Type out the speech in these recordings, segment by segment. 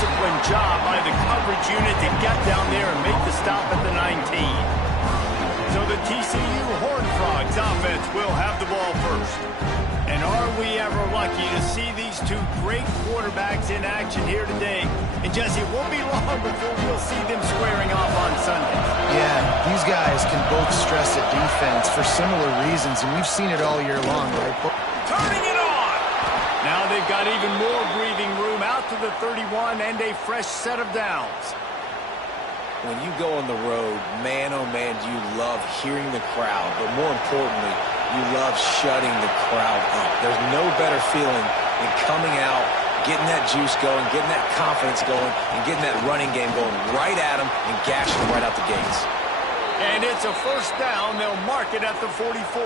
disciplined job by the coverage unit to get down there and make the stop at the 19. So the TCU Horned Frogs offense will have the ball first. And are we ever lucky to see these two great quarterbacks in action here today? And Jesse, it won't be long before we'll see them squaring off on Sunday. Yeah, these guys can both stress a defense for similar reasons, and we've seen it all year long, right? Turning it on! Now they've got even more breathing room out to the 31 and a fresh set of downs. When you go on the road, man, oh man, do you love hearing the crowd. But more importantly, you love shutting the crowd up. There's no better feeling than coming out, getting that juice going, getting that confidence going, and getting that running game going right at them and gashing them right out the gates. And it's a first down. They'll mark it at the 44.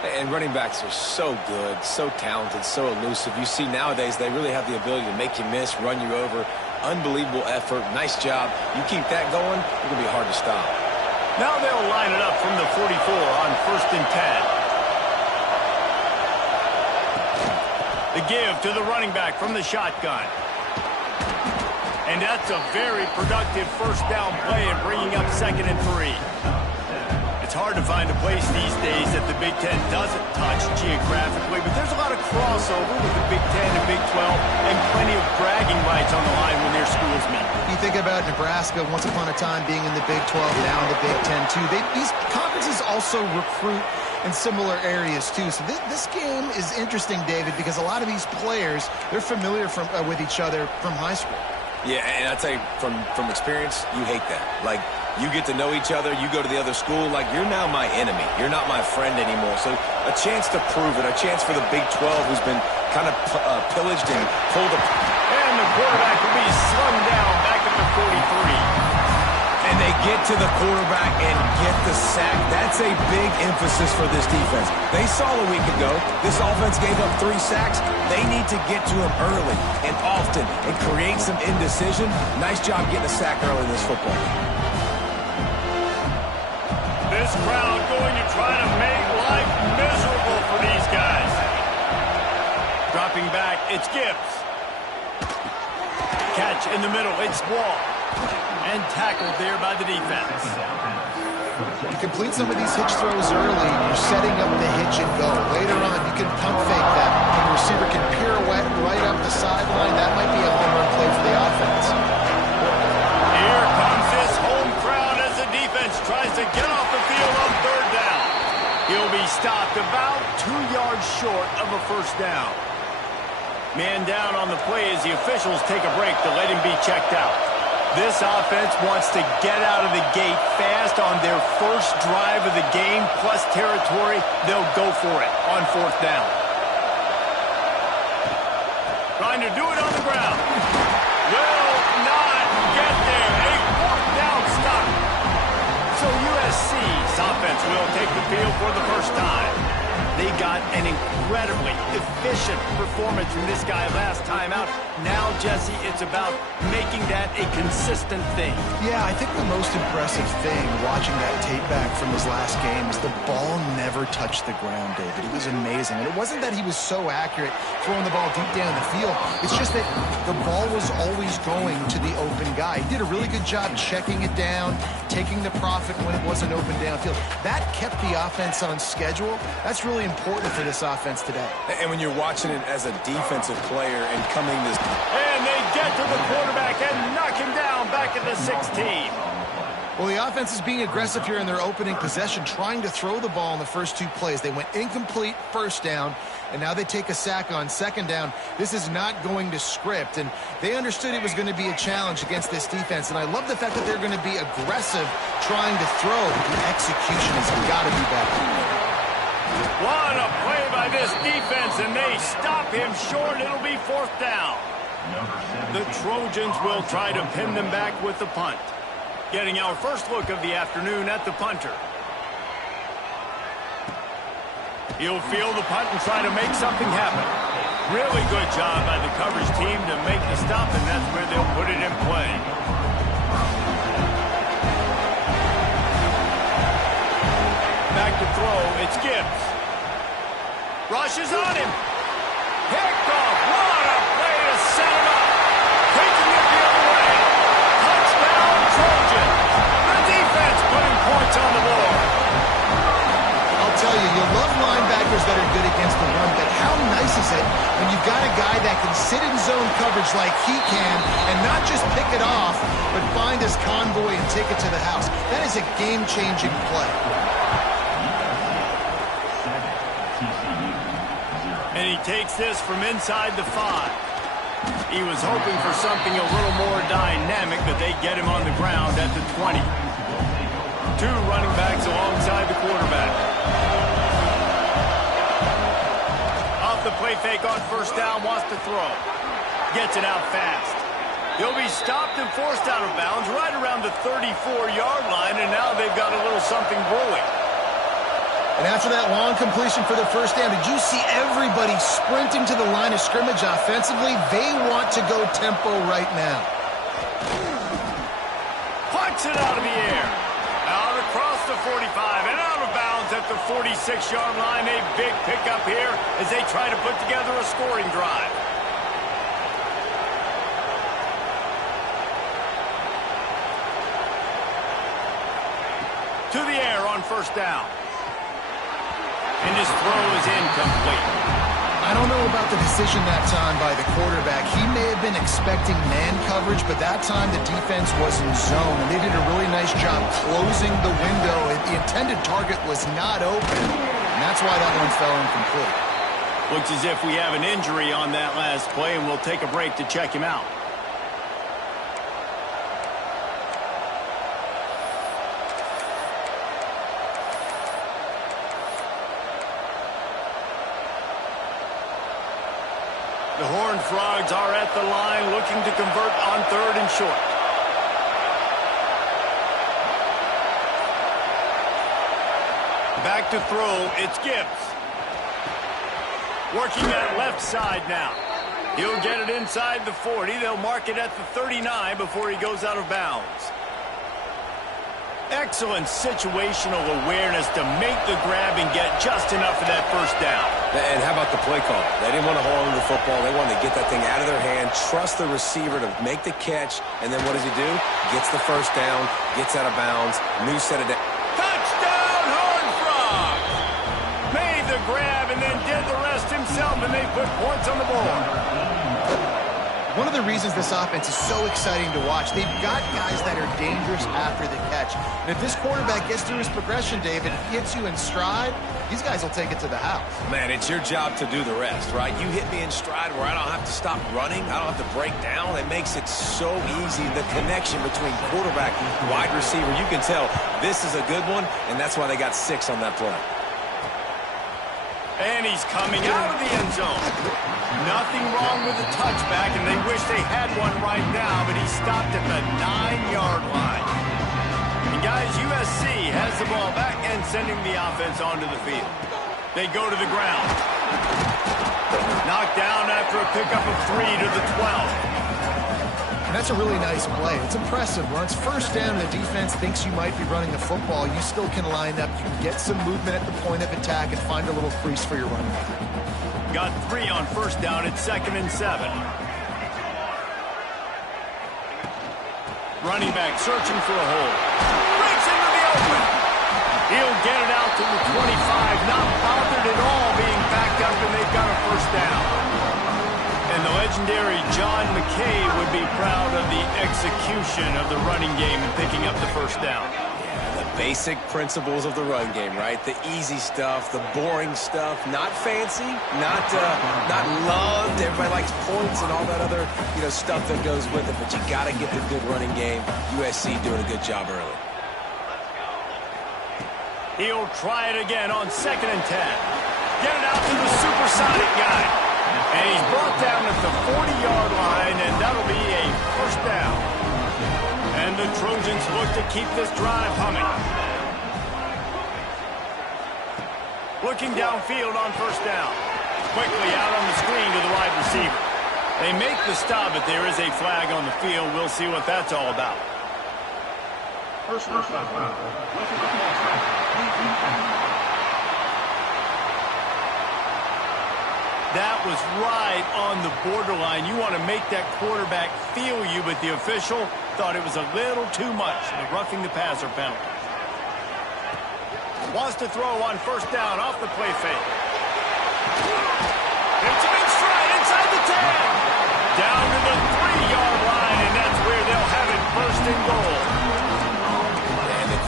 And running backs are so good, so talented, so elusive. You see nowadays they really have the ability to make you miss, run you over. Unbelievable effort. Nice job. You keep that going, it's going to be hard to stop. Now they'll line it up from the 44 on 1st and 10. The give to the running back from the shotgun. And that's a very productive first down play and bringing up 2nd and 3. It's hard to find a place these days that the Big Ten doesn't touch geographically, but there's a lot of crossover with the Big Ten and Big 12 and plenty of bragging rights on the line when their schools meet. You think about Nebraska once upon a time being in the Big 12, now in the Big 10 too. These conferences also recruit in similar areas too. So this game is interesting, David, because a lot of these players, they're familiar with each other from high school. Yeah, and I tell you, from experience, you hate that. Like, you get to know each other, you go to the other school, like, you're now my enemy. You're not my friend anymore. So a chance to prove it, a chance for the Big 12, who's been kind of pillaged and pulled apart. And the quarterback will be slung down back at the 43. And they get to the quarterback and get the sack. That's a big emphasis for this defense. They saw a week ago, this offense gave up 3 sacks. They need to get to him early and often and create some indecision. Nice job getting a sack early in this football. This crowd going to try to make life miserable for these guys. Dropping back, it's Gibbs. Catch in the middle, it's Wall. And tackled there by the defense. You complete some of these hitch throws early, you're setting up the hitch and go. Later on, you can pump fake that. The receiver can pirouette right up the sideline. That might be a home run play for the offense. Here comes this home crowd as the defense tries to get off the field on 3rd down. He'll be stopped about 2 yards short of a first down. Man down on the play as the officials take a break to let him be checked out. This offense wants to get out of the gate fast on their first drive of the game, plus territory. They'll go for it on 4th down. Trying to do it on the ground. Will not get there. A 4th down stop. So USC's offense will take the field for the first time. They got an incredibly efficient performance from this guy last time out. Now, Jesse, it's about making that a consistent thing. Yeah, I think the most impressive thing watching that tape back from his last game is the ball never touched the ground, David. It was amazing. And it wasn't that he was so accurate throwing the ball deep down the field. It's just that the ball was always going to the open guy. He did a really good job checking it down, taking the profit when it wasn't open downfield. That kept the offense on schedule. That's really important for this offense today. And when you're watching it as a defensive player and coming this... And they get to the quarterback and knock him down back at the 16. Well, the offense is being aggressive here in their opening possession, trying to throw the ball in the first 2 plays. They went incomplete first down, and now they take a sack on 2nd down. This is not going to script, and they understood it was going to be a challenge against this defense. And I love the fact that they're going to be aggressive trying to throw, but the execution has got to be better. What a play by this defense, and they stop him short. It'll be 4th down. The Trojans will try to pin them back with the punt. Getting our first look of the afternoon at the punter. He'll field the punt and try to make something happen. Really good job by the coverage team to make the stop, and that's where they'll put it in play. Back to throw, it's Gibbs. Rushes on him. Picked off. What a play to set him up. a guy that can sit in zone coverage like he can and not just pick it off, but find his convoy and take it to the house. That is a game-changing play. And he takes this from inside the 5. He was hoping for something a little more dynamic, but they get him on the ground at the 20. 2 running backs alongside the quarterback. Off the play fake on first down, wants to throw. Gets it out fast. He'll be stopped and forced out of bounds right around the 34-yard line, and now they've got a little something brewing. And after that long completion for the first down, did you see everybody sprinting to the line of scrimmage offensively? They want to go tempo right now. Punts it out of the air. Out across the 45 and out of bounds at the 46-yard line. A big pickup here as they try to put together a scoring drive. To the air on first down. And his throw is incomplete. I don't know about the decision that time by the quarterback. He may have been expecting man coverage, but that time the defense was in zone, and they did a really nice job closing the window. The intended target was not open, and that's why that one fell incomplete. Looks as if we have an injury on that last play, and we'll take a break to check him out. The Horned Frogs are at the line looking to convert on 3rd and short. Back to throw, it's Gibbs. Working that left side now. He'll get it inside the 40. They'll mark it at the 39 before he goes out of bounds. Excellent situational awareness to make the grab and get just enough of that first down. And how about the play call? They didn't want to hold on to the football. They wanted to get that thing out of their hand, trust the receiver to make the catch, and then what does he do? Gets the first down, gets out of bounds, new set of... Touchdown, Horned Frogs! Made the grab and then did the rest himself, and they put points on the board. One of the reasons this offense is so exciting to watch, they've got guys that are dangerous after the catch. And if this quarterback gets through his progression, David, hits you in stride, these guys will take it to the house. Man, it's your job to do the rest, right? You hit me in stride where I don't have to stop running. I don't have to break down. It makes it so easy. The connection between quarterback and wide receiver, you can tell this is a good one, and that's why they got 6 on that play. And he's coming out of the end zone. Nothing wrong with the touchback, and they wish they had one right now, but he stopped at the 9-yard line. And guys, USC has the ball back and sending the offense onto the field. They go to the ground. Knocked down after a pickup of 3 to the 12. And that's a really nice play. It's impressive. Once first down, the defense thinks you might be running the football. You still can line up. You can get some movement at the point of attack and find a little crease for your running back. Got 3 on first down. It's 2nd and 7. Running back searching for a hole. Breaks into the open. He'll get it out to the 25. Not bothered at all being backed up, and they've got a first down. And the legendary John McKay would be proud of the execution of the running game and picking up the first down. Yeah, the basic principles of the run game, right? The easy stuff, the boring stuff, not fancy, not loved. Everybody likes points and all that other stuff that goes with it, but you got to get the good running game. USC doing a good job early. He'll try it again on 2nd and 10. Get it out to the supersonic guy. And he's brought down at the 40-yard line, and that'll be a first down. And the Trojans look to keep this drive humming. Looking downfield on first down. Quickly out on the screen to the wide receiver. They make the stop, but there is a flag on the field. We'll see what that's all about. First down. That was right on the borderline. You want to make that quarterback feel you, but the official thought it was a little too much. The roughing the passer penalty. Wants to throw on first down off the play fake. Hits him in stride inside the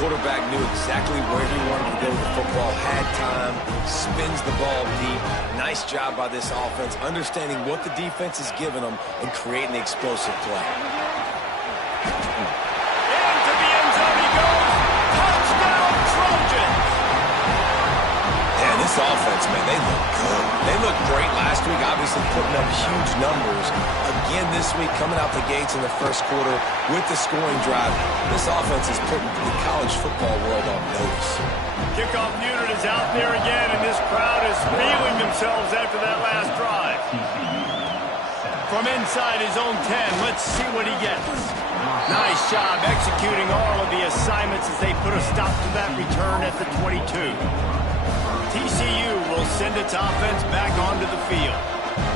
quarterback knew exactly where he wanted to go with the football, had time, spins the ball deep. Nice job by this offense, understanding what the defense is giving them and creating the explosive play. Into the end zone he goes. Touchdown, Trojans! Yeah, this offense, man, they look good. They looked great last week, obviously putting up huge numbers. Again this week, coming out the gates in the first quarter with the scoring drive. This offense is putting the college football world on notice. Kickoff unit is out there again, and this crowd is feeling themselves after that last drive. From inside his own 10, let's see what he gets. Nice job executing all of the assignments as they put a stop to that return at the 22. TCU will send its offense back onto the field.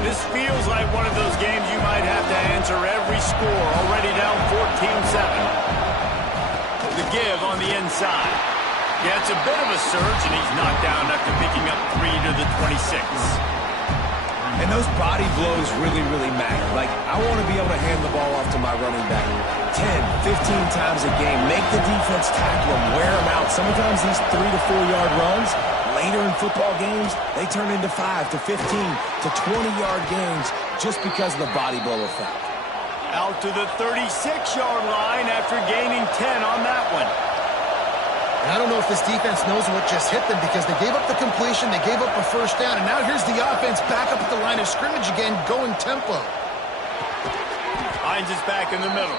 This feels like one of those games you might have to answer every score, already down 14-7. The give on the inside. Yeah, it's a bit of a surge, and he's knocked down after picking up 3 to the 26. And those body blows really, really matter. Like, I want to be able to hand the ball off to my running back 10, 15 times a game. Make the defense tackle him, wear him out. Sometimes these 3 to 4 yard runs, later in football games, they turn into 5 to 15 to 20-yard games just because of the body blow effect. Out to the 36-yard line after gaining 10 on that one. And I don't know if this defense knows what just hit them because they gave up the completion, they gave up a first down, and now here's the offense back up at the line of scrimmage again, going tempo. Hines is back in the middle.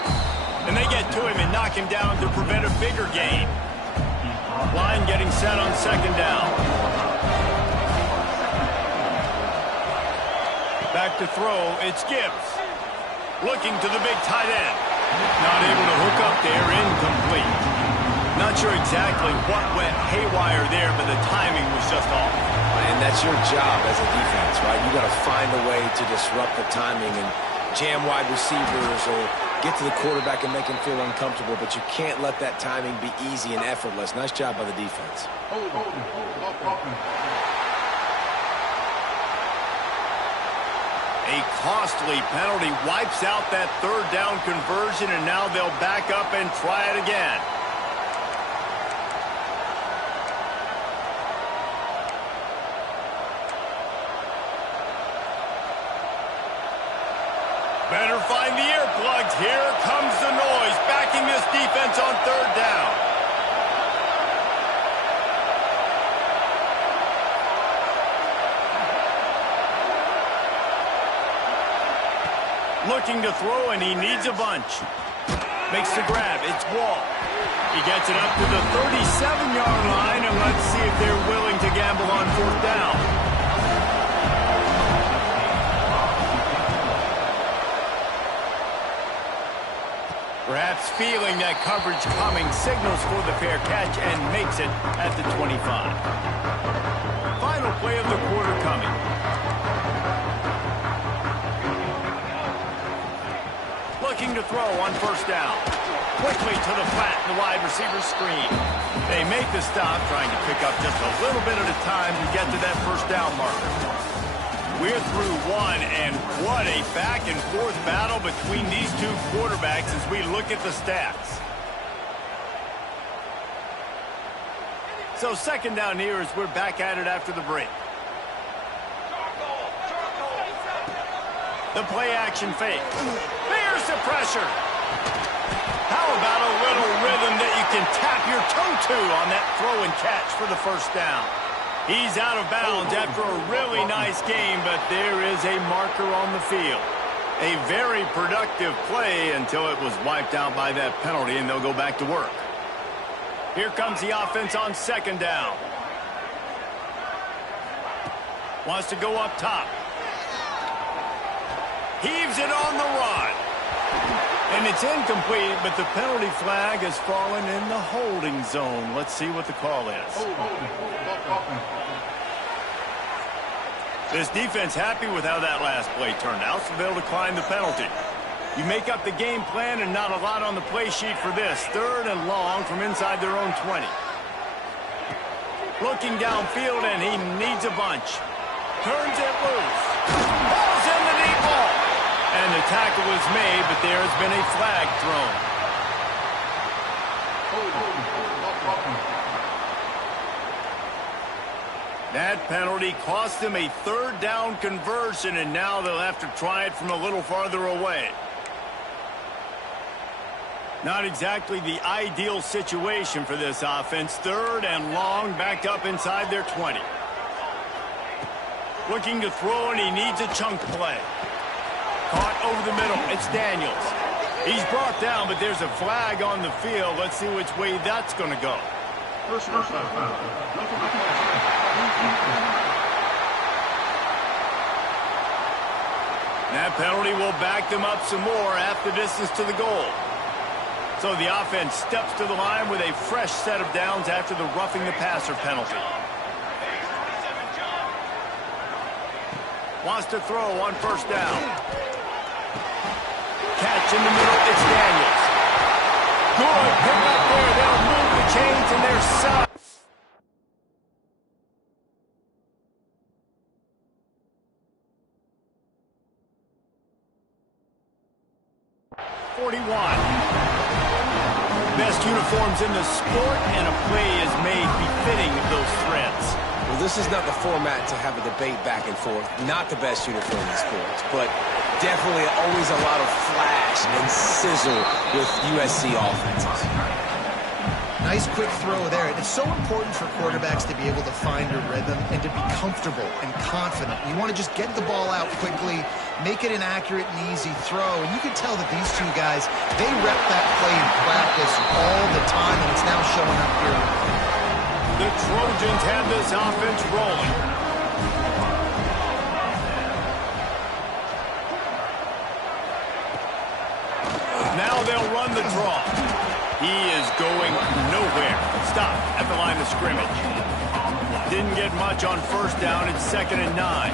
And they get to him and knock him down to prevent a bigger gain. Line getting set on second down. Back to throw, it's Gibbs. Looking to the big tight end. Not able to hook up there, incomplete. Not sure exactly what went haywire there, but the timing was just off. And that's your job as a defense, right? You got to find a way to disrupt the timing and jam wide receivers or get to the quarterback and make him feel uncomfortable, but you can't let that timing be easy and effortless. Nice job by the defense. A costly penalty wipes out that third down conversion, and now they'll back up and try it again. Better find the earplugs. Here comes the noise, backing this defense on third down. Looking to throw, and he needs a bunch. Makes the grab. It's Wall. He gets it up to the 37-yard line, and let's see if they're willing to gamble on fourth down. Perhaps feeling that coverage coming, signals for the fair catch and makes it at the 25. Final play of the quarter coming. Looking to throw on first down. Quickly to the flat, the wide receiver screen. They make the stop, trying to pick up just a little bit at a time to get to that first down marker. We're through one, and what a back-and-forth battle between these two quarterbacks as we look at the stats. So second down here as we're back at it after the break. The play-action fake. There's the pressure. How about a little rhythm that you can tap your toe to on that throw and catch for the first down? He's out of bounds after a really nice game, but there is a marker on the field. A very productive play until it was wiped out by that penalty, and they'll go back to work. Here comes the offense on second down. Wants to go up top. Heaves it on the run. And it's incomplete, but the penalty flag has fallen in the holding zone. Let's see what the call is. This defense happy with how that last play turned out, so they'll decline the penalty. You make up the game plan and not a lot on the play sheet for this. Third and long from inside their own 20. Looking downfield, and he needs a bunch. Turns it loose. Ball's in the deep ball. And the tackle is made, but there has been a flag thrown. That penalty cost them a third down conversion, and now they'll have to try it from a little farther away. Not exactly the ideal situation for this offense. Third and long, backed up inside their 20. Looking to throw, and he needs a chunk play. Caught over the middle. It's Daniels. He's brought down, but there's a flag on the field. Let's see which way that's going to go. That penalty will back them up some more, half the distance to the goal. So the offense steps to the line with a fresh set of downs after the roughing the passer penalty. Wants to throw on first down. Catch in the middle, it's Daniels. Good pick up there. They'll move the chains and they're set. 41. Best uniforms in the sport, and a play is made befitting of those threads. Well, this is not the format to have a debate back and forth. Not the best uniform in sports, but definitely always a lot of flash and sizzle with USC offenses. Nice quick throw there. It's so important for quarterbacks to be able to find a rhythm and to be comfortable and confident. You want to just get the ball out quickly, make it an accurate and easy throw. And you can tell that these two guys, they rep that play in practice all the time, and it's now showing up here. The Trojans have this offense rolling. Now they'll run the draw. He is going nowhere. Stop at the line of scrimmage. Didn't get much on first down. It's 2nd and 9.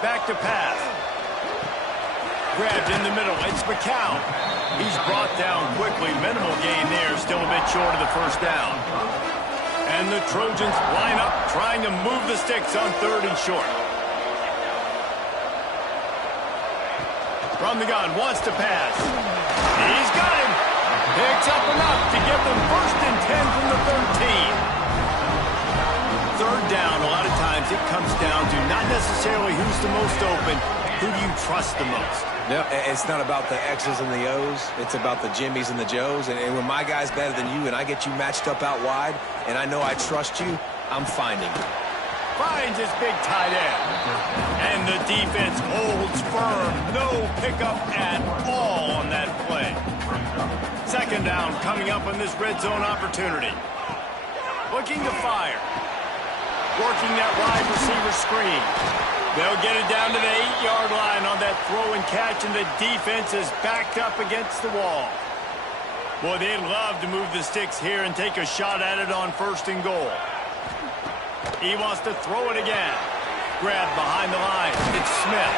Back to pass. Grabbed in the middle. It's McCown. He's brought down quickly. Minimal gain there. Still a bit short of the first down. And the Trojans line up, trying to move the sticks on 3rd and short. From the gun, wants to pass. He's got him. Picks up enough to get them 1st and 10 from the 13. 3rd down, a lot of times it comes down to not necessarily who's the most open, who do you trust the most? Yep, it's not about the X's and the O's. It's about the Jimmies and the Joes. And when my guy's better than you and I get you matched up out wide and I know I trust you, I'm finding you. Finds his big tight end. And the defense holds firm. No pickup at all on that play. 2nd down coming up on this red zone opportunity. Looking to fire. Working that wide receiver screen. They'll get it down to the 8-yard line on that throw and catch, and the defense is backed up against the wall. Boy, they'd love to move the sticks here and take a shot at it on 1st and goal. He wants to throw it again. Grabbed behind the line. It's Smith.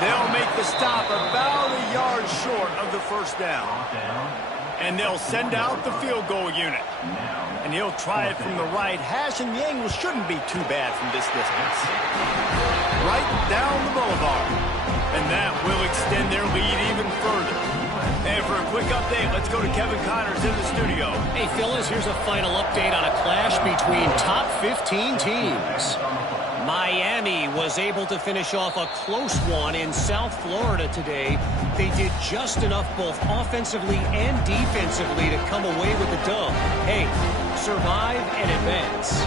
They'll make the stop about a yard short of the 1st down. And they'll send out the field goal unit. And he'll try it from the right hash, and the angle shouldn't be too bad from this distance. Right down the boulevard. And that will extend their lead even further. And for a quick update, let's go to Kevin Connors in the studio. Hey, fellas, here's a final update on a clash between top 15 teams. Miami was able to finish off a close one in South Florida today. They did just enough both offensively and defensively to come away with the dub. Hey, survive and advance.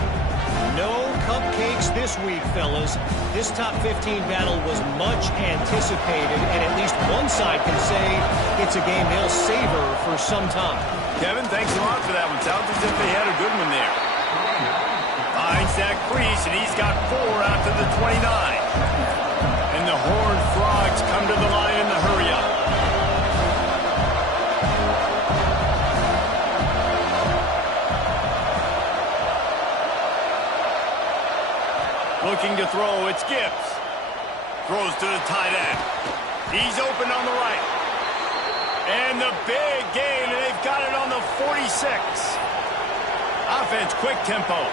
No cupcakes this week, fellas. This top 15 battle was much anticipated, and at least one side can say it's a game they'll savor for some time. Kevin, thanks a lot for that one. Sounds as if they had a good one there. Finds that crease, and he's got 4 out to the 29. And the Horned Frogs come to the line in the hurry-up. Looking to throw, it's Gibbs. Throws to the tight end. He's open on the right. And the big gain, and they've got it on the 46. Offense, quick tempo.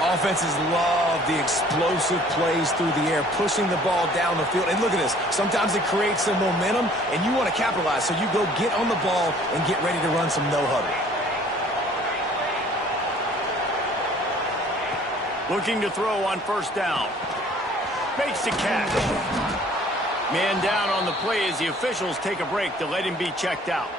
Offenses love the explosive plays through the air, pushing the ball down the field. And look at this. Sometimes it creates some momentum, and you want to capitalize. So you go get on the ball and get ready to run some no-huddle. Looking to throw on first down. Makes the catch. Man down on the play as the officials take a break to let him be checked out.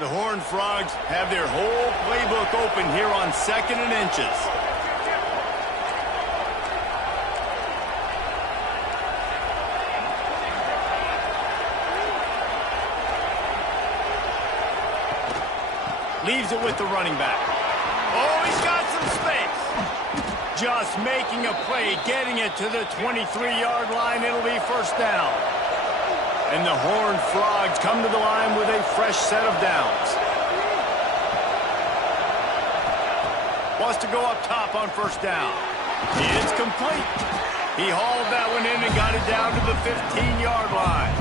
The Horned Frogs have their whole playbook open here on 2nd and inches. Leaves it with the running back. Oh, he's got some space. Just making a play, getting it to the 23-yard line. It'll be first down. And the Horned Frogs come to the line with a fresh set of downs. Wants to go up top on first down. It's complete. He hauled that one in and got it down to the 15-yard line.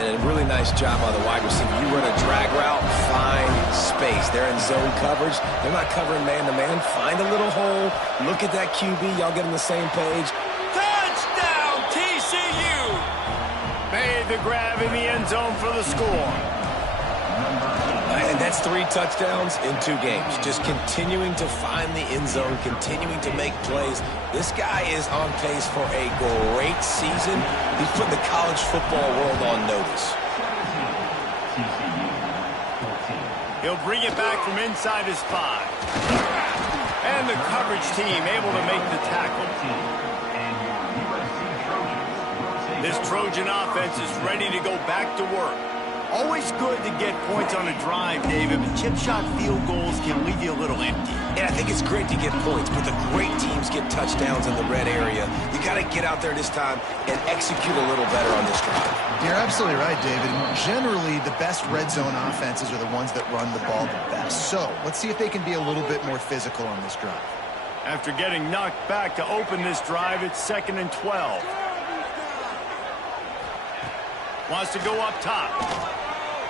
And a really nice job by the wide receiver. You run a drag route, find space. They're in zone coverage. They're not covering man-to-man. Find a little hole. Look at that QB. Y'all get on the same page. Touchdown, TCU! Made the grab in the end zone for the score. And that's 3 touchdowns in 2 games. Just continuing to find the end zone, continuing to make plays. This guy is on pace for a great season. He's put the college football world on notice. He'll bring it back from inside his 5. And the coverage team able to make the tackle. This Trojan offense is ready to go back to work. Always good to get points on a drive, David, but chip shot field goals can leave you a little empty. And I think it's great to get points, but the great teams get touchdowns in the red area. You got to get out there this time and execute a little better on this drive. You're absolutely right, David. Generally, the best red zone offenses are the ones that run the ball the best. So let's see if they can be a little bit more physical on this drive. After getting knocked back to open this drive, it's 2nd and 12. Wants to go up top.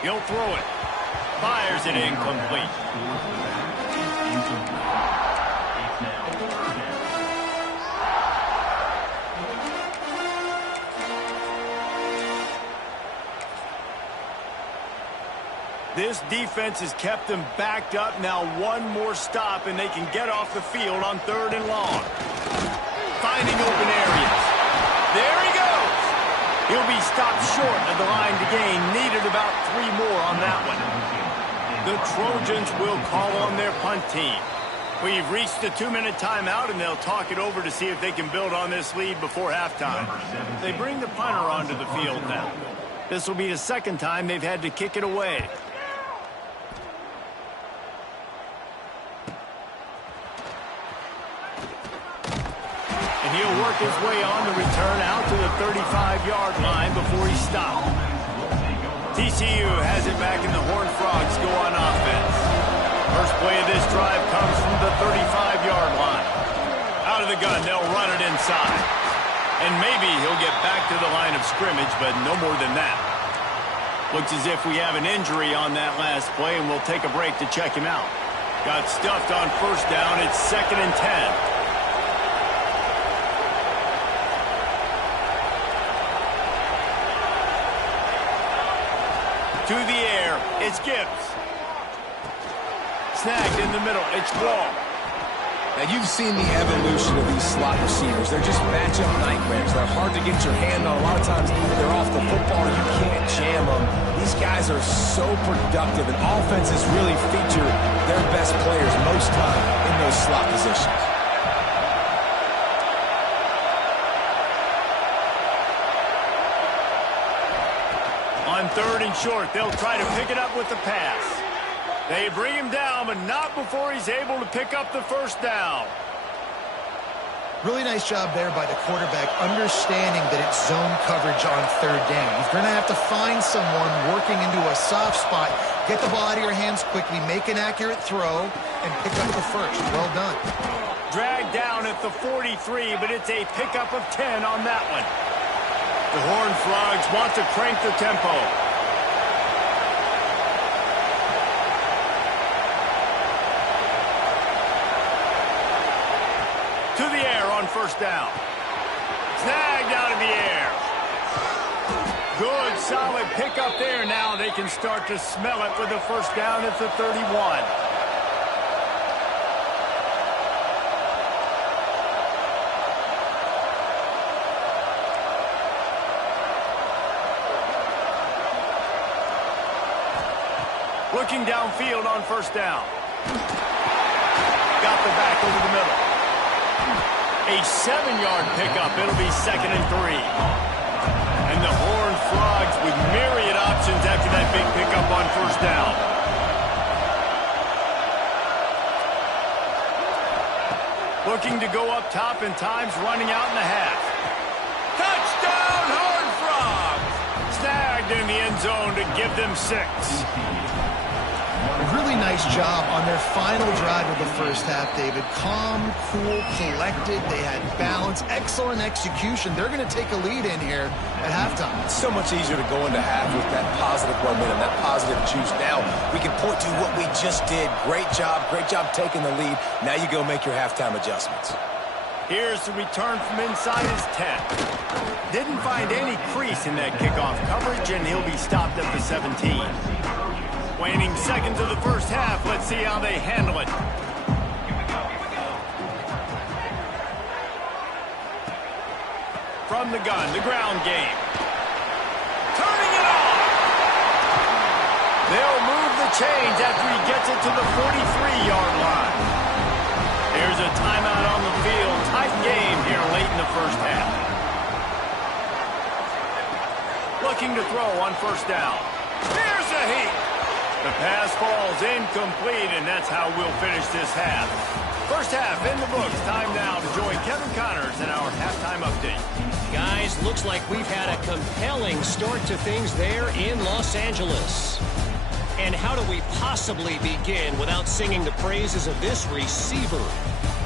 He'll throw it. Fires it incomplete. This defense has kept them backed up. Now one more stop, and they can get off the field on 3rd and long. Finding open areas. There he goes. He'll be stopped short of the line to gain. Needed about 3 more on that one. The Trojans will call on their punt team. We've reached the 2-minute timeout, and they'll talk it over to see if they can build on this lead before halftime. They bring the punter onto the field now. This will be the 2nd time they've had to kick it away. And he'll work his way on the return out to the 35-yard line before he's stopped. TCU has it back, and the Horned Frogs go on offense. First play of this drive comes from the 35-yard line. Out of the gun, they'll run it inside. And maybe he'll get back to the line of scrimmage, but no more than that. Looks as if we have an injury on that last play, and we'll take a break to check him out. Got stuffed on first down. It's 2nd and 10. To the air, it's Gibbs. Snagged in the middle, it's Wall. Now, you've seen the evolution of these slot receivers. They're just matchup nightmares. They're hard to get your hand on. A lot of times, they're off the football. You can't jam them. These guys are so productive, and offenses really feature their best players most time in those slot positions. On 3rd and short, they'll try to pick it up with the pass. They bring him down, but not before he's able to pick up the first down. Really nice job there by the quarterback, understanding that it's zone coverage on 3rd down. He's going to have to find someone working into a soft spot, get the ball out of your hands quickly, make an accurate throw, and pick up the first. Well done. Dragged down at the 43, but it's a pickup of 10 on that one. The Horned Frogs want to crank the tempo. To the air on first down. Snagged out of the air. Good, solid pickup there. Now they can start to smell it with the first down at the 31. Looking downfield on first down. Got the back over the middle. A 7-yard pickup. It'll be 2nd and 3. And the Horned Frogs with myriad options after that big pickup on first down. Looking to go up top and times running out in the half. Touchdown, Horned Frogs! Snagged in the end zone to give them 6. Really nice job on their final drive of the first half, David. Calm, cool, collected. They had balance, excellent execution. They're going to take a lead in here at halftime. It's so much easier to go into half with that positive momentum, that positive juice. Now we can point to what we just did. Great job taking the lead. Now you go make your halftime adjustments. Here's the return from inside his 10. Didn't find any crease in that kickoff coverage, and he'll be stopped at the 17. Waning seconds of the first half. Let's see how they handle it. From the gun, the ground game. Turning it on. They'll move the chains after he gets it to the 43-yard line. There's a timeout on the field. Tight game here late in the first half. Looking to throw on first down. Here's a heat. The pass falls incomplete, and that's how we'll finish this half. First half in the books. Time now to join Kevin Connors in our halftime update. Guys, looks like we've had a compelling start to things there in Los Angeles. And how do we possibly begin without singing the praises of this receiver?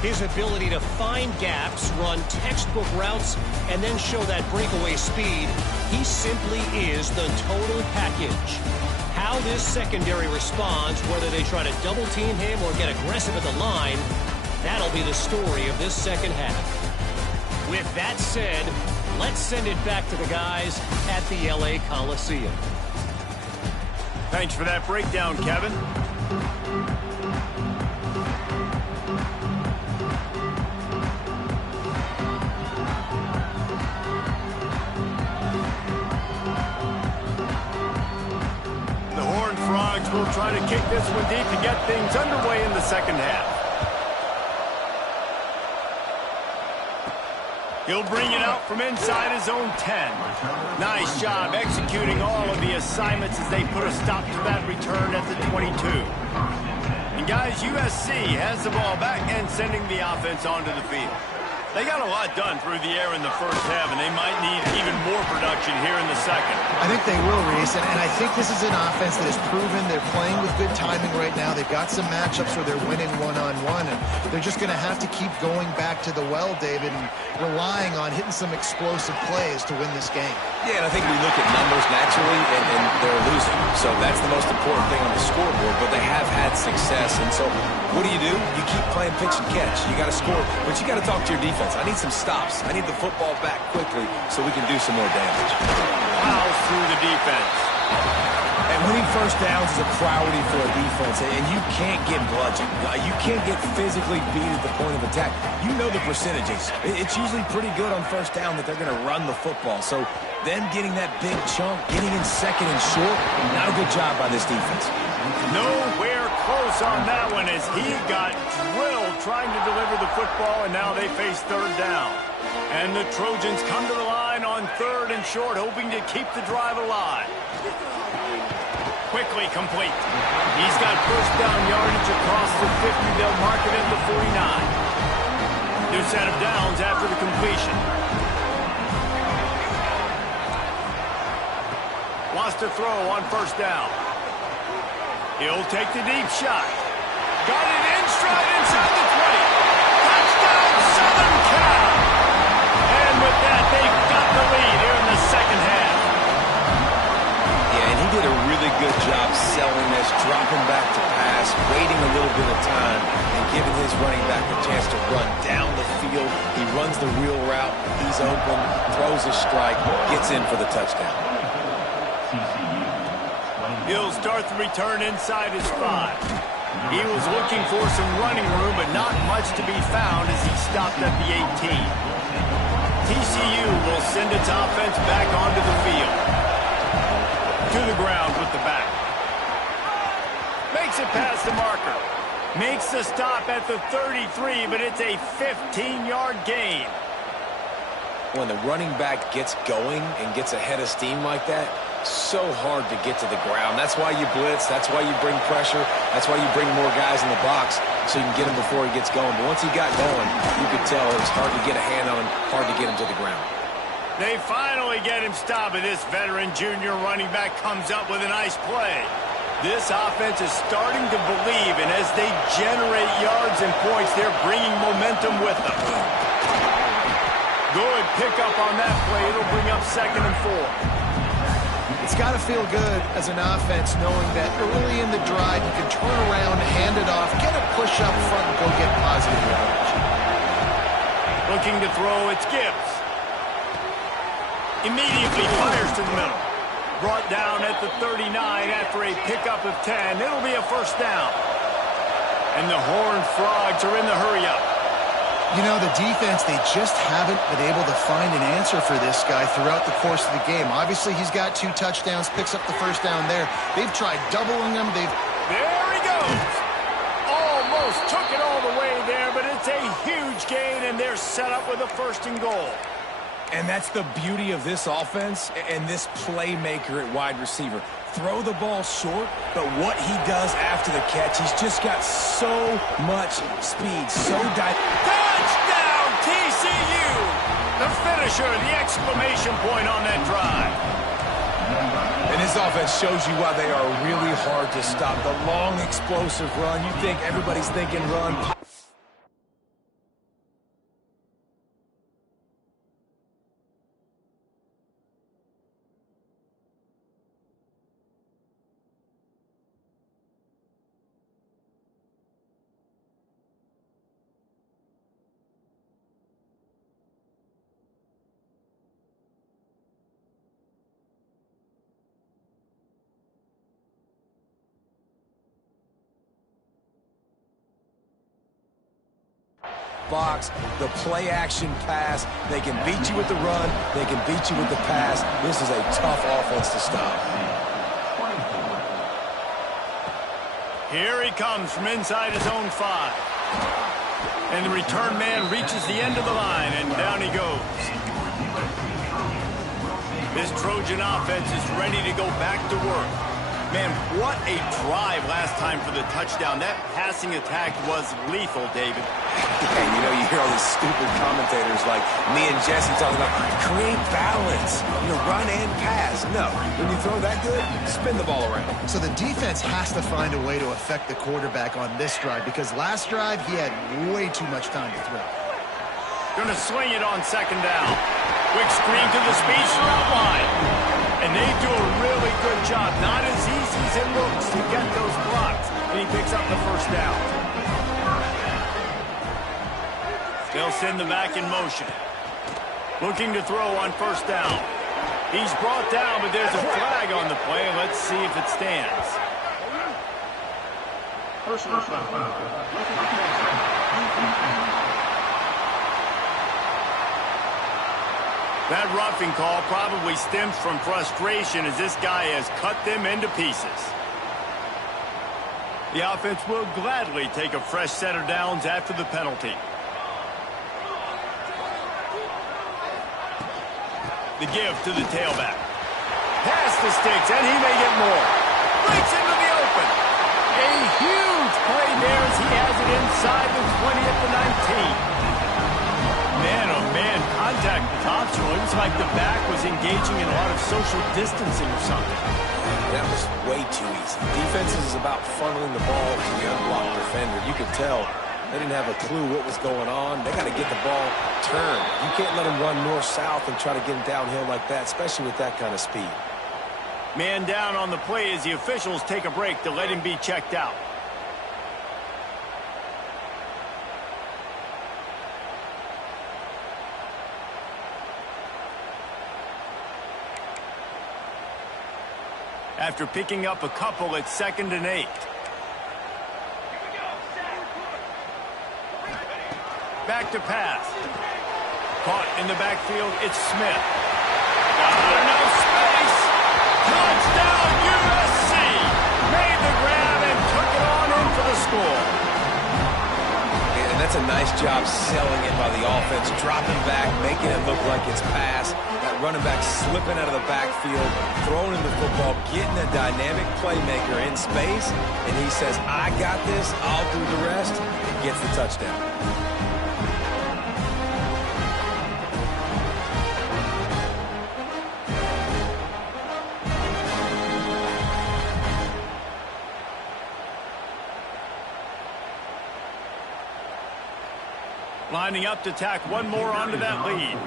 His ability to find gaps, run textbook routes, and then show that breakaway speed. He simply is the total package. How this secondary responds, whether they try to double team him or get aggressive at the line, that'll be the story of this second half. With that said, let's send it back to the guys at the LA Coliseum. Thanks for that breakdown, Kevin. Will try to kick this one deep to get things underway in the second half. He'll bring it out from inside his own 10. Nice job executing all of the assignments as they put a stop to that return at the 22. And guys, USC has the ball back and sending the offense onto the field. They got a lot done through the air in the first half, and they might need even more production here in the second. I think they will, Reese, and I think this is an offense that has proven they're playing with good timing right now. They've got some matchups where they're winning one-on-one, and they're just going to have to keep going back to the well, David, and relying on hitting some explosive plays to win this game. Yeah, and I think we look at numbers naturally, and they're losing. So that's the most important thing on the scoreboard, but they have had success. And so what do? You keep playing pitch and catch. You got to score, but you got to talk to your defense. I need some stops. I need the football back quickly so we can do some more damage. Fouls through the defense. And winning first downs is a priority for a defense, and you can't get bludgeoned. You can't get physically beat at the point of attack. You know the percentages. It's usually pretty good on first down that they're going to run the football. So them getting that big chunk, getting in second and short, not a good job by this defense. Nowhere close on that one as he got drilled trying to deliver the football, and now they face third down. And the Trojans come to the line on third and short, hoping to keep the drive alive. Quickly complete. He's got first down yardage across the 50. They'll mark it at the 49. New set of downs after the completion. Wants to throw on first down. He'll take the deep shot. Got it in stride inside the 20. Touchdown, Southern Cal. And with that, they've got the lead here in the second half. Yeah, and he did a really good job selling this, dropping back to pass, waiting a little bit of time, and giving his running back a chance to run down the field runs the wheel route. He's open, throws a strike, gets in for the touchdown. He'll start the return inside his 5. He was looking for some running room, but not much to be found as he stopped at the 18. TCU will send its offense back onto the field. To the ground with the back. Makes it past the marker. Makes the stop at the 33, but it's a 15-yard gain. When the running back gets going and gets ahead of steam like that, so hard to get to the ground. That's why you blitz. That's why you bring pressure. That's why you bring more guys in the box so you can get him before he gets going. But once he got going, you could tell it was hard to get a hand on him, hard to get him to the ground. They finally get him stopped, and this veteran junior running back comes up with a nice play. This offense is starting to believe, and as they generate yards and points, they're bringing momentum with them. Good pickup on that play. It'll bring up 2nd and 4. It's got to feel good as an offense knowing that early in the drive you can turn around, hand it off, get a push up front, and go get positive yardage. Looking to throw, it's Gibbs. Immediately fires to the middle. Brought down at the 39 after a pickup of 10. It'll be a 1st down. And the Horned Frogs are in the hurry-up. You know, the defense, they just haven't been able to find an answer for this guy throughout the course of the game. Obviously, he's got 2 touchdowns, picks up the 1st down there. They've tried doubling him. There he goes. Almost took it all the way there, but it's a huge gain, and they're set up with a 1st and goal. And that's the beauty of this offense and this playmaker at wide receiver. Throw the ball short, but what he does after the catch, he's just got so much speed, so Touchdown, TCU! The finisher, the exclamation point on that drive. And this offense shows you why they are really hard to stop. The long, explosive run. You think everybody's thinking run. Box, the play action pass. They can beat you with the run. They can beat you with the pass. This is a tough offense to stop. Here he comes from inside his own 5. And the return man reaches the end of the line, and down he goes. This Trojan offense is ready to go back to work. Man, what a drive last time for the touchdown. That passing attack was lethal, David. And you know, you hear all these stupid commentators like me and Jesse talking about create balance, run and pass. No, when you throw that good, spin the ball around. So the defense has to find a way to affect the quarterback on this drive because last drive he had way too much time to throw. Going to swing it on 2nd down. Quick screen to the speedster out wide. And they do a really good job. Not as easy as it looks to get those blocks. And he picks up the 1st down. They'll send the back in motion. Looking to throw on 1st down. He's brought down, but there's a flag on the play. Let's see if it stands. First down. That roughing call probably stems from frustration as this guy has cut them into pieces. The offense will gladly take a fresh set of downs after the penalty. The give to the tailback. Pass the sticks, and he may get more. Breaks into the open. A huge play there as he has it inside the 20 at the 19. Man, oh man, contact with Thompson. It was like the back was engaging in a lot of social distancing or something. That was way too easy. Defense is about funneling the ball to the unblocked defender. You could tell they didn't have a clue what was going on. They got to get the ball turned. You can't let them run north-south and try to get him downhill like that, especially with that kind of speed. Man down on the play as the officials take a break to let him be checked out. after picking up a couple at 2nd and 8. Back to pass. Caught in the backfield, it's Smith. Got enough space. Touchdown, USC. Made the grab and took it on in for the score. And that's a nice job selling it by the offense, dropping back, making it look like it's pass. That running back slipping out of the backfield, throwing in the football, getting a dynamic playmaker in space, and he says, I got this, I'll do the rest, and gets the touchdown. Lining up to tack one more onto that lead.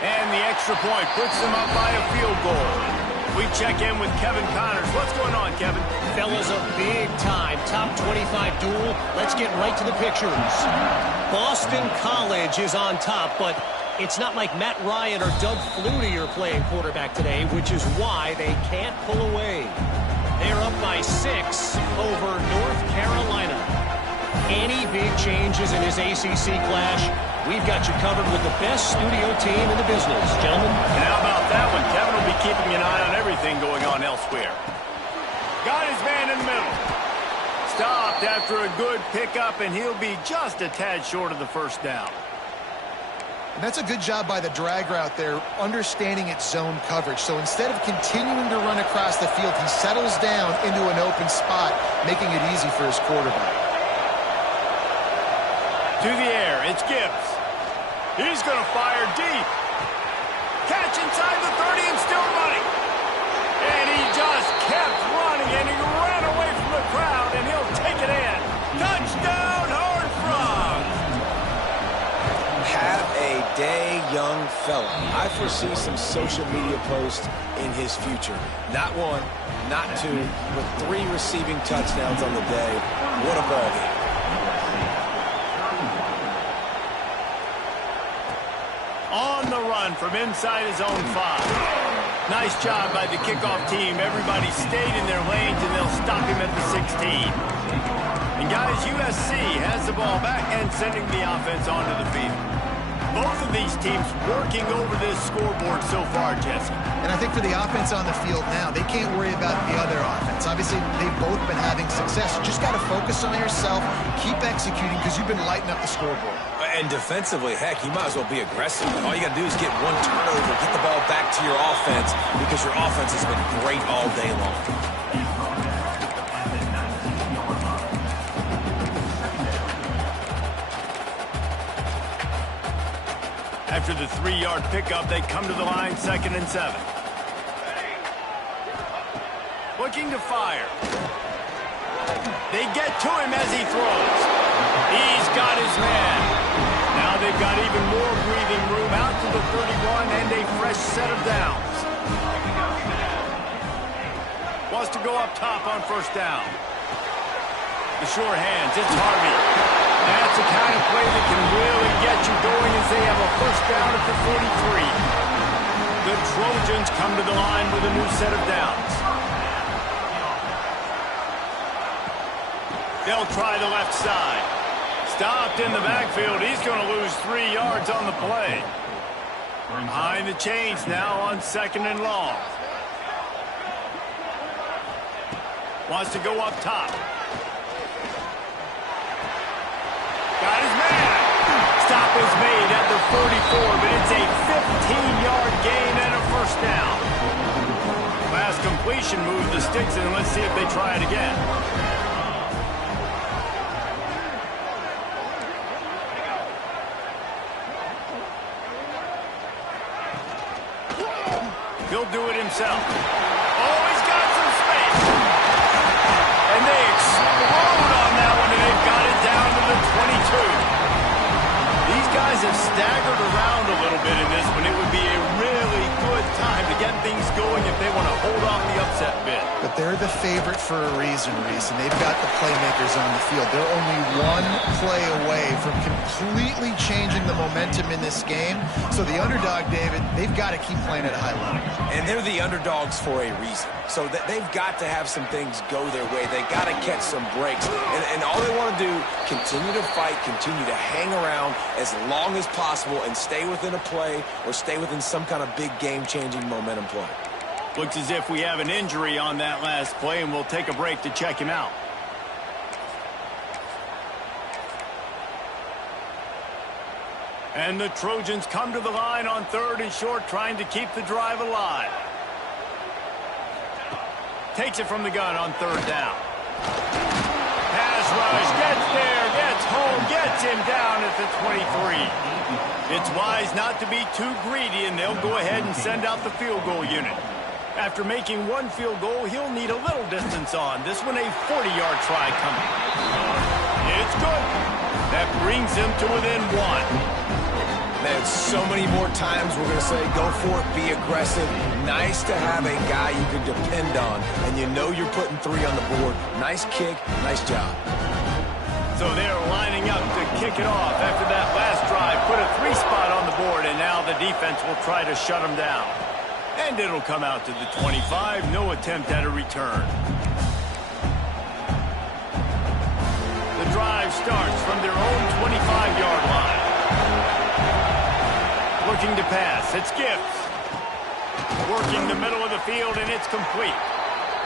And the extra point puts them up by a field goal. We check in with Kevin Connors. What's going on, Kevin? Fellas, a big-time top 25 duel. Let's get right to the pictures. Boston College is on top, but it's not like Matt Ryan or Doug Flutie are playing quarterback today, which is why they can't pull away. They're up by 6 over North Carolina. Any big changes in this ACC clash, we've got you covered with the best studio team in the business, gentlemen. And how about that one? Kevin will be keeping an eye on everything going on elsewhere. Got his man in the middle. Stopped after a good pickup, and he'll be just a tad short of the first down. And that's a good job by the drag route there, understanding its zone coverage. So instead of continuing to run across the field, he settles down into an open spot, making it easy for his quarterback. To the air, it's Gibbs. He's going to fire deep. Catch inside the 30 and still running. And he just kept running, and he ran away from the crowd, and he'll take it in. Touchdown, Horned Frogs! Have a day, young fella. I foresee some social media posts in his future. Not one, not two, but 3 receiving touchdowns on the day. What a ball game. On the run from inside his own 5. Nice job by the kickoff team. Everybody stayed in their lanes, and they'll stop him at the 16. And guys, USC has the ball back and sending the offense onto the field. Both of these teams working over this scoreboard so far, Jesse. And I think for the offense on the field now, they can't worry about the other offense. Obviously, they've both been having success. You just got to focus on yourself, keep executing, because you've been lighting up the scoreboard. And defensively, heck, you might as well be aggressive. All you got to do is get one turnover, get the ball back to your offense, because your offense has been great all day long. After the 3-yard pickup, they come to the line, 2nd and 7. Looking to fire. They get to him as he throws. He's got his man. Now they've got even more breathing room out to the 31 and a fresh set of downs. Wants to go up top on first down. The sure hands, it's Harvey. That's the kind of play that can really get you going as they have a first down at the 43. The Trojans come to the line with a new set of downs. They'll try the left side. Stopped in the backfield. He's going to lose 3 yards on the play. Behind the chains now on 2nd and long. Wants to go up top. Got his man. Stop is made at the 44, but it's a 15-yard gain and a first down. Last completion moved the sticks, and let's see if they try it again. He'll do it himself. Oh, he's got some space. And they explode on that one, and they've got it down to the 22. These guys have staggered around a little bit in this one. It would be a really good time to get things going if they want to hold off the upset bid. But they're the the favorite for a reason, Reese, and they've got the playmakers on the field. They're only one play away from completely changing the momentum in this game. So the underdog, David, they've got to keep playing at a high level. And they're the underdogs for a reason. So they've got to have some things go their way. They got to catch some breaks. And all they want to do, continue to fight, continue to hang around as long as possible and stay within a play or stay within some kind of big game-changing momentum play. Looks as if we have an injury on that last play, and we'll take a break to check him out. And the Trojans come to the line on 3rd and short, trying to keep the drive alive. Takes it from the gun on 3rd down. Pass rush, gets there, gets home, gets him down at the 23. It's wise not to be too greedy, and they'll go ahead and send out the field goal unit. After making one field goal, he'll need a little distance on. This one a 40-yard try coming. It's good. That brings him to within 1. Man, so many more times we're going to say, go for it, be aggressive. Nice to have a guy you can depend on, and you know you're putting 3 on the board. Nice kick, nice job. So they're lining up to kick it off after that last drive. Put a 3 spot on the board, and now the defense will try to shut them down. And it'll come out to the 25. No attempt at a return. The drive starts from their own 25-yard line. Looking to pass. It's Gibbs. Working the middle of the field, and it's complete.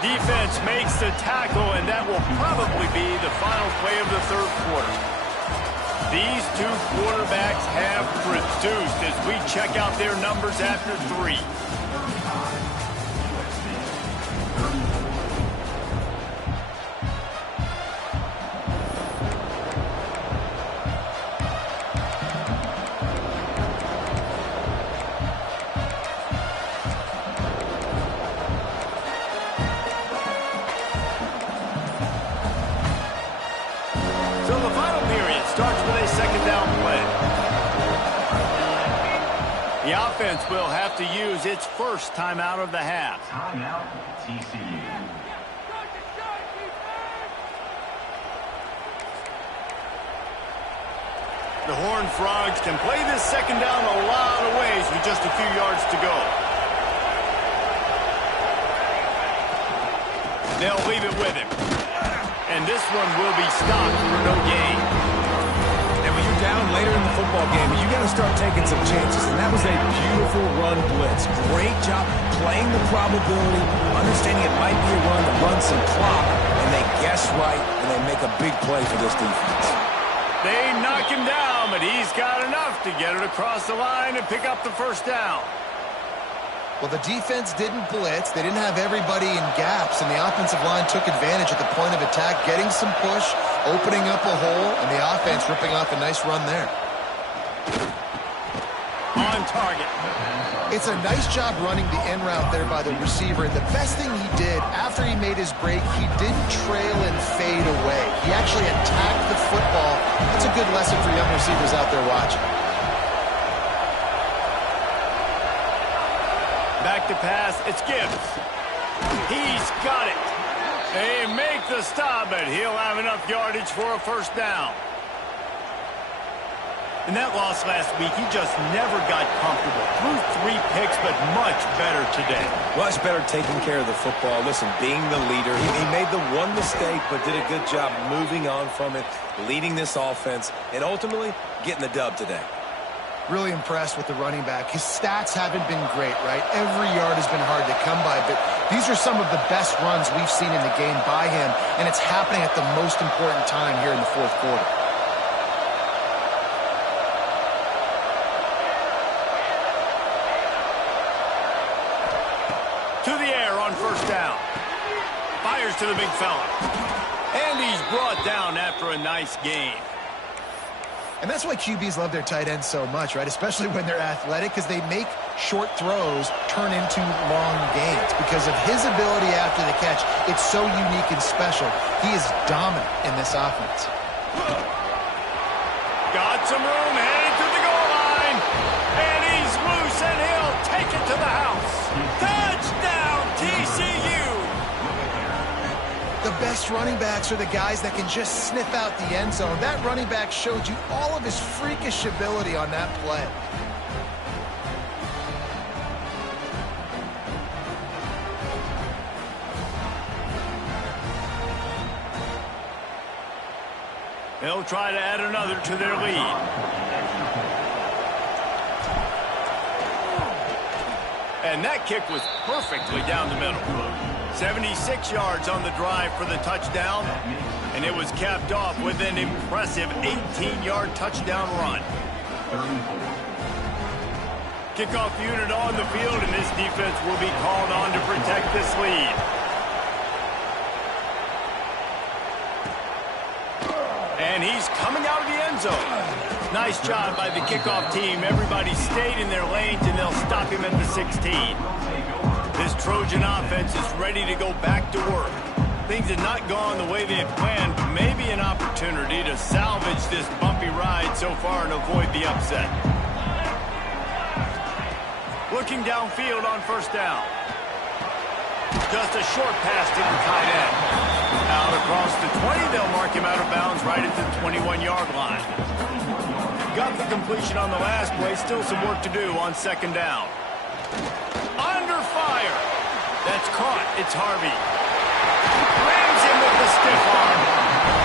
Defense makes the tackle, and that will probably be the final play of the 3rd quarter. These two quarterbacks have produced as we check out their numbers after 3. The offense will have to use its first timeout of the half. Timeout, TCU. The Horned Frogs can play this second down a lot of ways with just a few yards to go. They'll leave it with him. And this one will be stopped for no gain. And when you're down later in the football game, you got to start taking some chances. And that was a beautiful run blitz. Great job playing the probability, understanding it might be a run to run some clock, and they guess right, and they make a big play for this defense. They knock him down, but he's got enough to get it across the line and pick up the first down. Well, the defense didn't blitz. They didn't have everybody in gaps, and the offensive line took advantage at the point of attack, getting some push, opening up a hole, and the offense ripping off a nice run there. On target. It's a nice job running the in route there by the receiver, and the best thing he did after he made his break, he didn't trail and fade away. He actually attacked the football. That's a good lesson for young receivers out there watching. Back to pass, it's Gibbs. He's got it. They make the stop, but he'll have enough yardage for a first down. In that loss last week, he just never got comfortable. Threw 3 picks, but much better today. Much better taking care of the football. Listen, being the leader, he made the one mistake, but did a good job moving on from it, leading this offense, and ultimately getting the dub today. Really impressed with the running back. His stats haven't been great, right? Every yard has been hard to come by, but these are some of the best runs we've seen in the game by him, and it's happening at the most important time here in the 4th quarter. To the air on first down. Fires to the big fella. And he's brought down after a nice gain. And that's why QBs love their tight ends so much, right? Especially when they're athletic, because they make short throws turn into long gains. Because of his ability after the catch, it's so unique and special. He is dominant in this offense. Got some room, headed to the goal line. And he's loose, and he'll take it to the house. Touchdown, TCU! best running backs are the guys that can just sniff out the end zone. That running back showed you all of his freakish ability on that play. They'll try to add another to their lead. And that kick was perfectly down the middle. 76 yards on the drive for the touchdown. And it was capped off with an impressive 18-yard touchdown run. Kickoff unit on the field, and this defense will be called on to protect this lead. And he's coming out of the end zone. Nice job by the kickoff team. Everybody stayed in their lanes, and they'll stop him at the 16. This Trojan offense is ready to go back to work. Things had not gone the way they had planned, but maybe an opportunity to salvage this bumpy ride so far and avoid the upset. Looking downfield on first down. Just a short pass to the tight end. Out across the 20, they'll mark him out of bounds right at the 21-yard line. Got the completion on the last play. Still some work to do on second down. Under fire. That's caught. It's Harvey. Rams him with the stiff arm.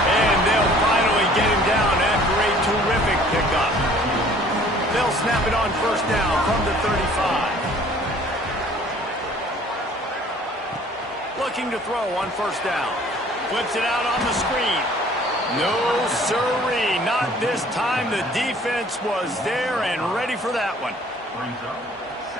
And they'll finally get him down after a terrific pickup. They'll snap it on first down from the 35. Looking to throw on first down. Flips it out on the screen. No sirree, not this time. The defense was there and ready for that one.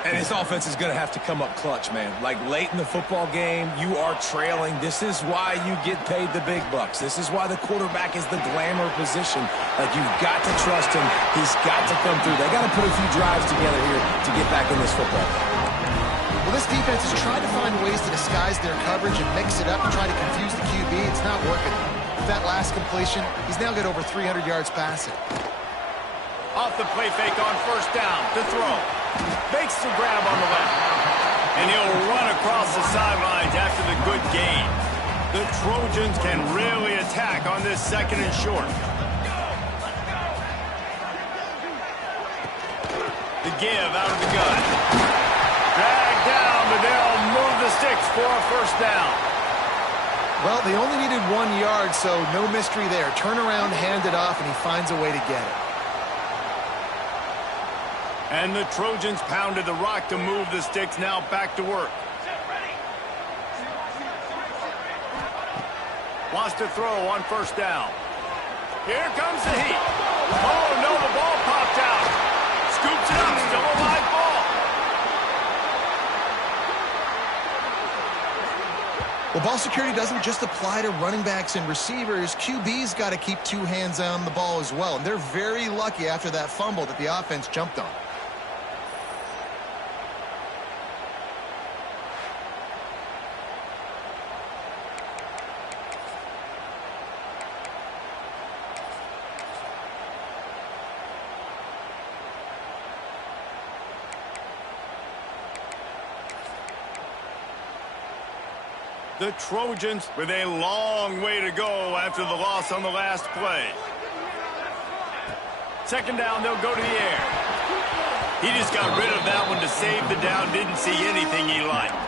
And his offense is going to have to come up clutch, man. Like late in the football game, you are trailing. This is why you get paid the big bucks. This is why the quarterback is the glamour position. Like, you've got to trust him. He's got to come through. They got to put a few drives together here to get back in this football game. Well, this defense is trying to find ways to disguise their coverage and mix it up and try to confuse the QB. It's not working. With that last completion, he's now got over 300 yards passing. Off the play fake on first down to throw. Makes the grab on the left. And he'll run across the sidelines after the good gain. The Trojans can really attack on this second and short. The give out of the gun. Dragged down, but they'll move the sticks for a first down. Well, they only needed 1 yard, so no mystery there. Turn around, hand it off, and he finds a way to get it. And the Trojans pounded the rock to move the sticks. Now back to work. Wants to throw on first down. Here comes the heat. Oh, no, the ball popped out. Scoops it up, still a live ball. Well, ball security doesn't just apply to running backs and receivers. QB's got to keep two hands on the ball as well. And they're very lucky after that fumble that the offense jumped on. The Trojans with a long way to go after the loss on the last play. Second down, they'll go to the air. He just got rid of that one to save the down. Didn't see anything he liked.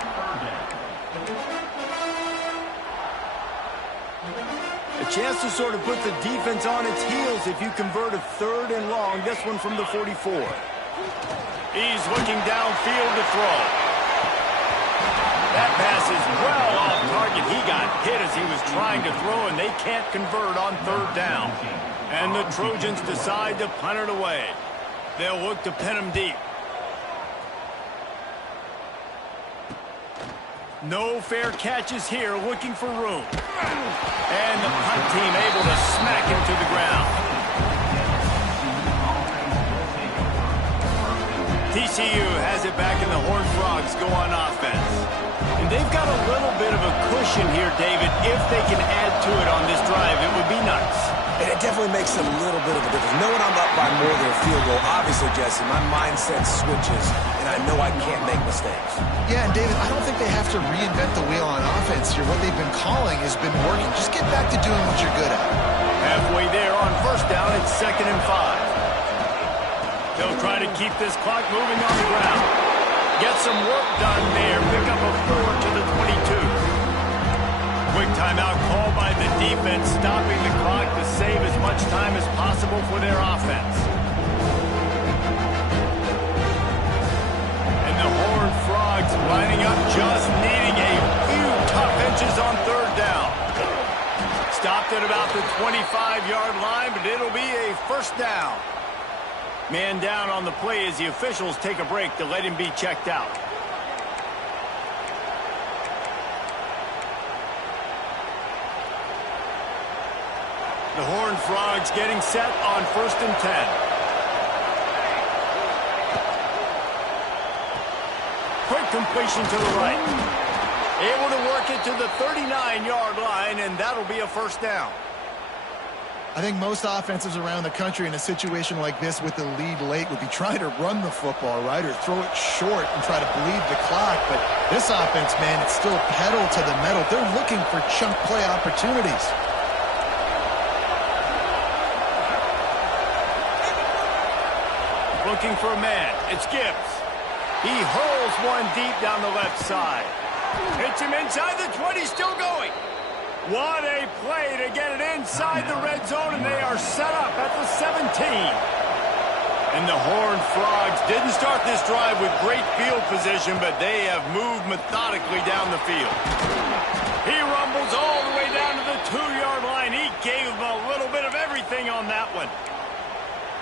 A chance to sort of put the defense on its heels if you convert a third and long. This one from the 44. He's looking downfield to throw. That pass is well off target. He got hit as he was trying to throw, and they can't convert on third down. And the Trojans decide to punt it away. They'll look to pin him deep. No fair catches here, looking for room. And the punt team able to smack him to the ground. TCU has it back, and the Horned Frogs go on offense. And they've got a little bit of a cushion here, David. If they can add to it on this drive, it would be nice. And it definitely makes a little bit of a difference. Knowing I'm up by more than a field goal, obviously, Jesse, my mindset switches, and I know I can't make mistakes. Yeah, and David, I don't think they have to reinvent the wheel on offense here. What they've been calling has been working. Just get back to doing what you're good at. Halfway there on first down, it's 2nd and 5. They'll try to keep this clock moving on the ground. Get some work done there. Pick up a 4 to the 22. Quick timeout call by the defense, stopping the clock to save as much time as possible for their offense. And the Horned Frogs lining up, just needing a few tough inches on 3rd down. Stopped at about the 25-yard line, but it'll be a 1st down. Man down on the play as the officials take a break to let him be checked out. The Horned Frogs getting set on 1st and 10. Quick completion to the right. Able to work it to the 39-yard line, and that'll be a 1st down. I think most offenses around the country in a situation like this with the lead late would be trying to run the football, right, or throw it short and try to bleed the clock. But this offense, man, it's still pedal to the metal. They're looking for chunk play opportunities. Looking for a man. It's Gibbs. He hurls one deep down the left side. Hits him inside the 20, still going. What a play to get it inside the red zone, and they are set up at the 17. And the Horned Frogs didn't start this drive with great field position, but they have moved methodically down the field. He rumbles all the way down to the 2-yard line. He gave them a little bit of everything on that one.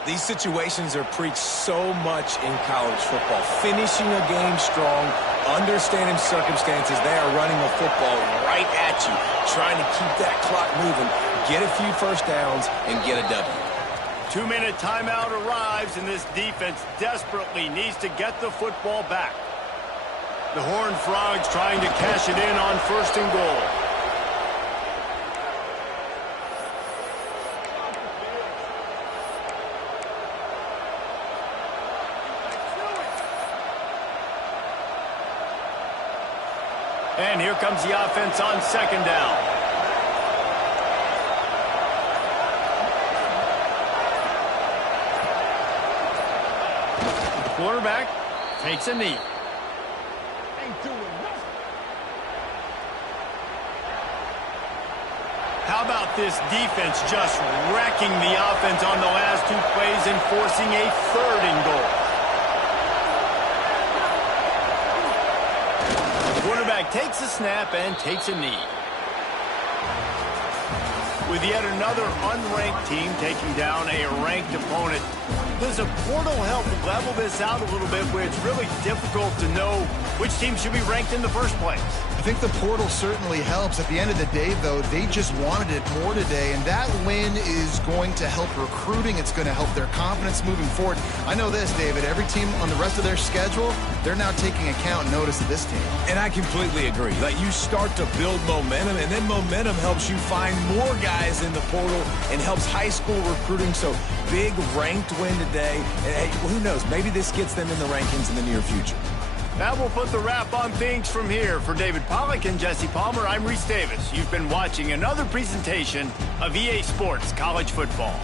These situations are preached so much in college football. Finishing a game strong, understanding circumstances. They are running the football right at you, trying to keep that clock moving, get a few 1st downs, and get a W. 2-minute timeout arrives, and this defense desperately needs to get the football back. The Horned Frogs trying to cash it in on 1st and goal. And here comes the offense on 2nd down. Quarterback takes a knee. How about this defense just wrecking the offense on the last 2 plays and forcing a 3rd and goal? Quarterback takes a snap and takes a knee. With yet another unranked team taking down a ranked opponent, does a portal help level this out a little bit where it's really difficult to know which team should be ranked in the first place? I think the portal certainly helps. At the end of the day, though, they just wanted it more today, and that win is going to help recruiting. It's going to help their confidence moving forward. I know this, David, every team on the rest of their schedule, they're now taking account and notice of this team. And I completely agree. Like, you start to build momentum, and then momentum helps you find more guys in the portal and helps high school recruiting. So big ranked win today. And hey, who knows? Maybe this gets them in the rankings in the near future. That will put the wrap on things from here. For David Pollack and Jesse Palmer, I'm Reese Davis. You've been watching another presentation of EA Sports College Football.